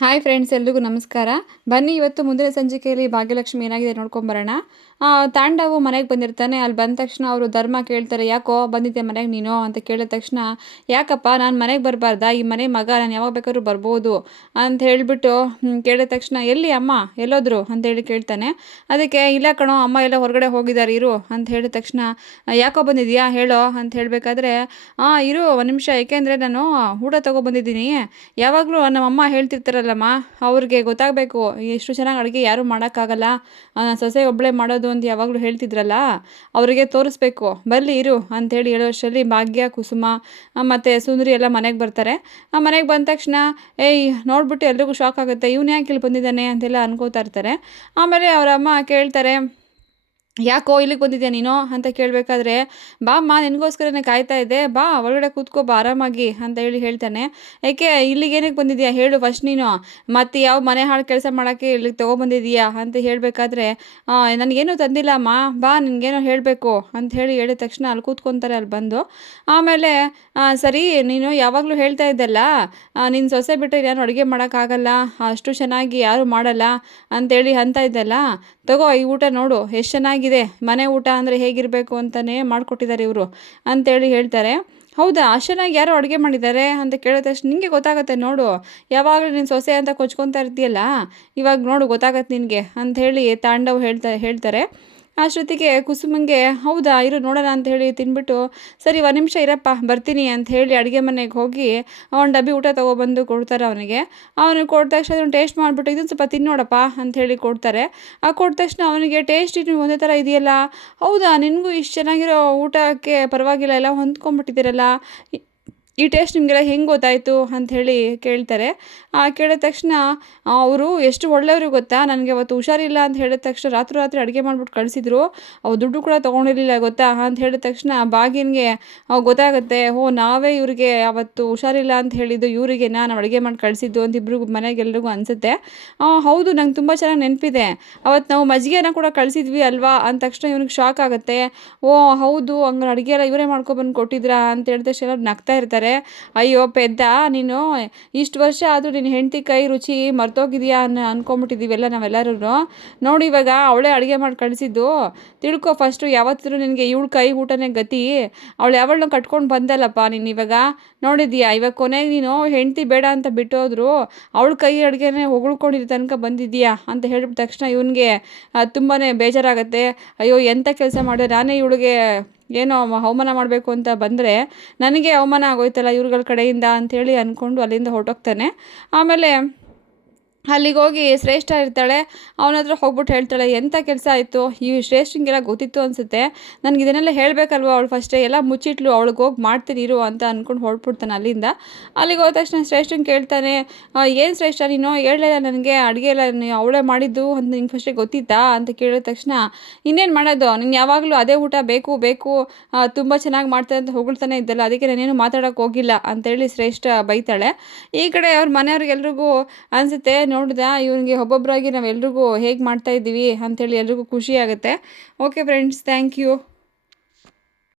Hi friends ಎಲ್ರಿಗೂ ನಮಸ್ಕಾರ. ಬನ್ನಿ ಇವತ್ತು ಮುಂದಿನ ಸಂಚಿಕೆಯಲ್ಲಿ ಭಾಗ್ಯಲಕ್ಷ್ಮಿ ಏನಾಗಿದೆ ನೋಡ್ಕೊಂಬರೋಣ ತಾಂಡವು ಮನೆಗೆ ಬಂದಿರ್ತಾನೆ. ಅಲ್ಲಿ ಬಂದ ತಕ್ಷಣ ಅವರು ಧರ್ಮ ಕೇಳ್ತಾರೆ, ಯಾಕೋ ಬಂದಿದ್ದೆ ಮನೆಗೆ ನೀನು? ಅಂತ ಕೇಳಿದ ತಕ್ಷಣ, ಯಾಕಪ್ಪ, ನಾನು ಮನೆಗೆ ಬರಬಾರ್ದಾ? ಈ ಮನೆ ಮಗ, ನಾನು ಯಾವಾಗ ಬೇಕಾದ್ರೂ ಬರ್ಬೋದು. ಅಂತ ಹೇಳಿಬಿಟ್ಟು ಕೇಳಿದ ತಕ್ಷಣ, ಎಲ್ಲಿ ಅಮ್ಮ? ಎಲ್ಲೋದ್ರು? ಅಂತ ಹೇಳಿ ಕೇಳ್ತಾನೆ. ಅದಕ್ಕೆ, ಇಲ್ಲ ಕಣೋ, ಅಮ್ಮ ಎಲ್ಲ ಹೊರಗಡೆ ಹೋಗಿದ್ದಾರೆ ಇರು. ಅಂತ ಹೇಳಿದ ತಕ್ಷಣ, ಯಾಕೋ ಬಂದಿದ್ಯಾ? ಹೇಳೋ. ಅಂತ ಹೇಳಬೇಕಾದ್ರೆ ಹಾಂ ಇರು ಒಂದು ನಿಮಿಷ, ಏಕೆಂದರೆ ನಾನು ಊಟ ತೊಗೊಬಂದಿದ್ದೀನಿ ಯಾವಾಗಲೂ ನಮ್ಮಮ್ಮ ಹೇಳ್ತಿರ್ತಾರಲ್ಲ ಅಲ್ಲಮ್ಮ ಅವ್ರಿಗೆ ಗೊತ್ತಾಗಬೇಕು ಎಷ್ಟು ಚೆನ್ನಾಗಿ ಅಡುಗೆ ಯಾರೂ ಮಾಡೋಕ್ಕಾಗಲ್ಲ. ಸೊಸೆ ಒಬ್ಬಳೇ ಮಾಡೋದು ಅಂತ ಯಾವಾಗಲೂ ಹೇಳ್ತಿದ್ರಲ್ಲ, ಅವರಿಗೆ ತೋರಿಸ್ಬೇಕು. ಬರಲಿ ಇರು ಅಂಥೇಳಿ ಹೇಳೋ ಅಷ್ಟರಲ್ಲಿ ಭಾಗ್ಯ, ಕುಸುಮ ಮತ್ತು ಸುಂದರಿ ಎಲ್ಲ ಮನೆಗೆ ಬರ್ತಾರೆ. ಆ, ಮನೆಗೆ ಬಂದ ತಕ್ಷಣ, ಏಯ್, ನೋಡ್ಬಿಟ್ಟು ಎಲ್ರಿಗೂ ಶಾಕ್ ಆಗುತ್ತೆ. ಇವನು ಯಾಕೆ ಇಲ್ಲಿ ಬಂದಿದ್ದಾನೆ? ಅಂತೆಲ್ಲ ಅನ್ಕೋತಾ ಇರ್ತಾರೆ. ಆಮೇಲೆ ಅವರ ಅಮ್ಮ ಕೇಳ್ತಾರೆ ಯಾಕೋ ಇಲ್ಲಿಗೆ ಬಂದಿದ್ಯಾ ನೀನು ಅಂತ ಕೇಳಬೇಕಾದ್ರೆ, ಬಾ ಮಾ ನಿನಗೋಸ್ಕರನೇ ಕಾಯ್ತಾ ಇದ್ದೆ. ಬಾ, ಒಳಗಡೆ ಕೂತ್ಕೋ, ಬಾ, ಆರಾಮಾಗಿ ಅಂತ ಹೇಳಿ ಹೇಳ್ತಾನೆ. ಯಾಕೆ ಇಲ್ಲಿಗೆ ಏನಕ್ಕೆ ಬಂದಿದ್ಯಾ? ಹೇಳು ಫಸ್ಟ್ ನೀನು. ಮತ್ತು ಯಾವ ಮನೆ ಹಾಳು ಕೆಲಸ ಮಾಡೋಕ್ಕೆ ಇಲ್ಲಿಗೆ ತೊಗೊಬಂದಿದೀಯಾ? ಅಂತ ಹೇಳಬೇಕಾದ್ರೆ ನನಗೇನು ತಂದಿಲ್ಲ ಅಮ್ಮ. ಬಾ, ನಿನಗೇನೋ ಹೇಳಬೇಕು ಅಂತ ಹೇಳಿ ಹೇಳಿದ ತಕ್ಷಣ ಅಲ್ಲಿ ಕೂತ್ಕೊತಾರೆ, ಅಲ್ಲಿ ಬಂದು. ಆಮೇಲೆ ಸರಿ, ನೀನು ಯಾವಾಗಲೂ ಹೇಳ್ತಾ ಇದ್ದಲ್ಲ. ನಿನ್ನ ಸೊಸೆ ಬಿಟ್ಟರೆ ಯಾರು ಅಡುಗೆ ಮಾಡೋಕ್ಕಾಗಲ್ಲ ಅಷ್ಟು ಚೆನ್ನಾಗಿ ಯಾರು ಮಾಡಲ್ಲ ಅಂತೇಳಿ ಅಂತ ಇದ್ದಲ್ಲ. ತಗೋ, ಈ ಊಟ ನೋಡು. ಎಷ್ಟು ಚೆನ್ನಾಗಿದೆ ಮನೆ ಊಟ ಅಂದರೆ ಹೇಗಿರಬೇಕು ಅಂತಲೇ ಮಾಡಿಕೊಟ್ಟಿದ್ದಾರೆ ಇವರು ಅಂತೇಳಿ ಹೇಳ್ತಾರೆ. ಹೌದಾ? ಅಷ್ಟು ಚೆನ್ನಾಗಿ ಯಾರೋ ಅಡುಗೆ ಮಾಡಿದ್ದಾರೆ ಅಂತ ಕೇಳಿದ ತಕ್ಷಣ ನಿನಗೆ ಗೊತ್ತಾಗುತ್ತೆ ನೋಡು. ಯಾವಾಗಲೂ ನೀನು ಸೊಸೆ ಅಂತ ಕೊಚ್ಕೊತಾ ಇರ್ತೀಯಲ್ಲ, ಇವಾಗ ನೋಡು ಗೊತ್ತಾಗತ್ತೆ ನಿನಗೆ ಅಂಥೇಳಿ ತಾಂಡವ್ ಹೇಳ್ತಾ ಹೇಳ್ತಾರೆ. ಅಷ್ಟೊತ್ತಿಗೆ ಕುಸುಮಂಗೆ, ಹೌದಾ, ಇರು, ನೋಡೋಣ ಅಂತ ಹೇಳಿ ತಿನ್ಬಿಟ್ಟು, ಸರಿ, ಒಂದು ನಿಮಿಷ ಇರಪ್ಪ, ಬರ್ತೀನಿ ಅಂತ ಹೇಳಿ ಅಡುಗೆ ಮನೆಗೆ ಹೋಗಿ ಅವ್ನು ಡಬ್ಬಿ ಊಟ ತೊಗೊಬಂದು ಕೊಡ್ತಾರೆ ಅವನಿಗೆ. ಅವನು ಕೊಟ್ಟ ತಕ್ಷಣ ಅದನ್ನು ಟೇಸ್ಟ್ ಮಾಡಿಬಿಟ್ಟು ಇದನ್ನು ಸ್ವಲ್ಪ ತಿನ್ನೋಡಪ್ಪ ಅಂತ ಹೇಳಿ ಕೊಡ್ತಾರೆ. ಆ ಕೊಟ್ಟ ತಕ್ಷಣ ಅವನಿಗೆ ಟೇಸ್ಟ್ ಇನ್ನು ಒಂದೇ ಥರ ಇದೆಯಲ್ಲ? ಹೌದಾ, ನಿನಗೂ ಇಷ್ಟು ಚೆನ್ನಾಗಿರೋ ಊಟಕ್ಕೆ ಪರವಾಗಿಲ್ಲ, ಎಲ್ಲ ಹೊಂದ್ಕೊಂಡ್ಬಿಟ್ಟಿದ್ದೀರಲ್ಲ? ಈ ಟೇಸ್ಟ್ ನಿಮಗೆಲ್ಲ ಹೆಂಗೆ ಗೊತ್ತಾಯಿತು ಅಂತ ಹೇಳಿ ಕೇಳ್ತಾರೆ. ಕೇಳಿದ ತಕ್ಷಣ ಅವರು ಎಷ್ಟು ಒಳ್ಳೆಯವರು ಗೊತ್ತಾ? ನನಗೆ ಅವತ್ತು ಹುಷಾರಿಲ್ಲ ಅಂತ ಹೇಳಿದ ತಕ್ಷಣ ರಾತ್ರಿ ರಾತ್ರಿ ಅಡುಗೆ ಮಾಡಿಬಿಟ್ಟು ಕಳಿಸಿದ್ರು. ಅವ್ರು ದುಡ್ಡು ಕೂಡ ತೊಗೊಂಡಿರಲಿಲ್ಲ ಗೊತ್ತಾ? ಅಂತ ಹೇಳಿದ ತಕ್ಷಣ ಬಾಗಿನಿಗೆ ಗೊತ್ತಾಗುತ್ತೆ, ಓ, ನಾವೇ ಇವರಿಗೆ ಅವತ್ತು ಹುಷಾರಿಲ್ಲ ಅಂತ ಹೇಳಿದ್ದು, ಇವರಿಗೆ ನಾನು ಅಡುಗೆ ಮಾಡಿ ಕಳಿಸಿದ್ದು ಅಂತ ಮನೆಗೆ ಮನೆಗೆಲ್ರಿಗೂ ಅನಿಸುತ್ತೆ. ಹೌದು, ನಂಗೆ ತುಂಬ ಚೆನ್ನಾಗಿ ನೆನಪಿದೆ. ಅವತ್ತು ನಾವು ಮಜ್ಜಿಗೆನ ಕೂಡ ಕಳಿಸಿದ್ವಿ ಅಲ್ವಾ? ಅಂದ ತಕ್ಷಣ ಇವ್ರಿಗೆ ಶಾಕ್ ಆಗುತ್ತೆ. ಓ, ಹೌದು, ಹಂಗಾರೆ ಅಡುಗೆ ಎಲ್ಲ ಇವರೇ ಮಾಡ್ಕೊಬಂದು ಕೊಟ್ಟಿದ್ರಾ? ಅಂತ ಹೇಳಿದ ತಕ್ಷಣ ನಗ್ತಾ ಇರ್ತಾರೆ. ಅಯ್ಯೋ ಪೆದ್ದ, ನೀನು ಇಷ್ಟು ವರ್ಷ ಆದರೂ ನಿನ್ನ ಹೆಂಡತಿ ಕೈ ರುಚಿ ಮರ್ತೋಗಿದೆಯಾ ಅನ್ನ ಅಂದ್ಕೊಂಬಿಟ್ಟಿದ್ದೀವೆಲ್ಲ ನಾವೆಲ್ಲರೂ ನೋಡಿ ಇವಾಗ ಅವಳೇ ಅಡುಗೆ ಮಾಡಿ ಕಳಿಸಿದ್ದು. ತಿಳ್ಕೊ ಫಸ್ಟು ಯಾವತ್ತೂ ನಿನಗೆ ಇವಳು ಕೈ ಊಟನೇ ಗತಿ. ಅವಳು ಯಾವಳನ್ನ ಕಟ್ಕೊಂಡು ಬಂದಲ್ಲಪ್ಪ ನೀನು ಇವಾಗ. ನೋಡಿದ್ಯಾ ಇವಾಗ ಕೊನೆಗೆ ನೀನು ಹೆಂಡತಿ ಬೇಡ ಅಂತ ಬಿಟ್ಟೋದ್ರು ಅವಳು ಕೈ ಅಡುಗೆನೇ ಹೊಗಳ್ಕೊಂಡಿದ್ದ ತನಕ ಬಂದಿದ್ದೀಯಾ ಅಂತ ಹೇಳಿಬಿಟ್ಟ ತಕ್ಷಣ ಇವನಿಗೆ ತುಂಬಾ ಬೇಜಾರಾಗುತ್ತೆ. ಅಯ್ಯೋ ಎಂಥ ಕೆಲಸ ಮಾಡಿದೆ? ನಾನೇ ಇವಳಿಗೆ ಏನೋ ಅವಮಾನ ಮಾಡಬೇಕು ಅಂತ ಬಂದರೆ, ನನಗೆ ಅವಮಾನ ಆಗೋಯ್ತಲ್ಲ ಇವ್ರುಗಳ ಕಡೆಯಿಂದ? ಅಂಥೇಳಿ ಅಂದ್ಕೊಂಡು ಅಲ್ಲಿಂದ ಹೊರಟೋಗ್ತಾನೆ. ಆಮೇಲೆ ಅಲ್ಲಿಗೆ ಹೋಗಿ ಶ್ರೇಷ್ಠ ಇರ್ತಾಳೆ ಅವನ ಹತ್ರ ಹೋಗ್ಬಿಟ್ಟು ಹೇಳ್ತಾಳೆ ಎಂಥ ಕೆಲಸ ಆಯಿತು? ಈ ಶ್ರೇಷ್ಠಿಂಗೆಲ್ಲ ಗೊತ್ತಿತ್ತು ಅನಿಸುತ್ತೆ. ನನಗೆ ಇದನ್ನೆಲ್ಲ ಹೇಳಬೇಕಲ್ವ ಅವಳು ಫಸ್ಟೇ ಎಲ್ಲ ಮುಚ್ಚಿಟ್ಲು, ಅವಳಿಗೆ ಹೋಗಿ ಮಾಡ್ತೀನಿ, ಇರು ಅಂತ ಅಂದ್ಕೊಂಡು ಹೊರಟ್ಬಿಡ್ತಾನೆ ಅಲ್ಲಿಂದ. ಅಲ್ಲಿಗೆ ಹೋದ ತಕ್ಷಣ ಶ್ರೇಷ್ಠಂಗೆ ಕೇಳ್ತಾನೆ ಏನು ಶ್ರೇಷ್ಠ ನೀನು? ಹೇಳಲಿಲ್ಲ ನನಗೆ, ಅಡುಗೆ ಎಲ್ಲ ಅವಳೇ ಮಾಡಿದ್ದು ಅಂತ ನಿಂಗೆ ಫಸ್ಟೇ ಗೊತ್ತಿತ್ತಾ? ಅಂತ ಕೇಳಿದ ತಕ್ಷಣ, ಇನ್ನೇನು ಮಾಡೋದು? ನೀನು ಯಾವಾಗಲೂ ಅದೇ ಊಟ ಬೇಕು ಬೇಕು ತುಂಬ ಚೆನ್ನಾಗಿ ಮಾಡ್ತಾರೆ ಅಂತ ಹೊಗಳ್ತಾನೆ ಇದ್ದಲ್ಲ, ಅದಕ್ಕೆ ನಾನೇನು ಮಾತಾಡೋಕ್ಕೆ ಹೋಗಿಲ್ಲ ಅಂತೇಳಿ ಶ್ರೇಷ್ಠ ಬೈತಾಳೆ. ಈ ಕಡೆ ಅವ್ರ ಮನೆಯವ್ರಿಗೆಲ್ರಿಗೂ ಅನಿಸುತ್ತೆ ನೋಡಿದ ಇವನಿಗೆ ಒಬ್ಬೊಬ್ಬರಾಗಿ ನಾವೆಲ್ರಿಗೂ ಹೇಗೆ ಮಾಡ್ತಾ ಇದ್ದೀವಿ ಅಂಥೇಳಿ ಎಲ್ರಿಗೂ ಖುಷಿ ಆಗುತ್ತೆ. Okay friends thank you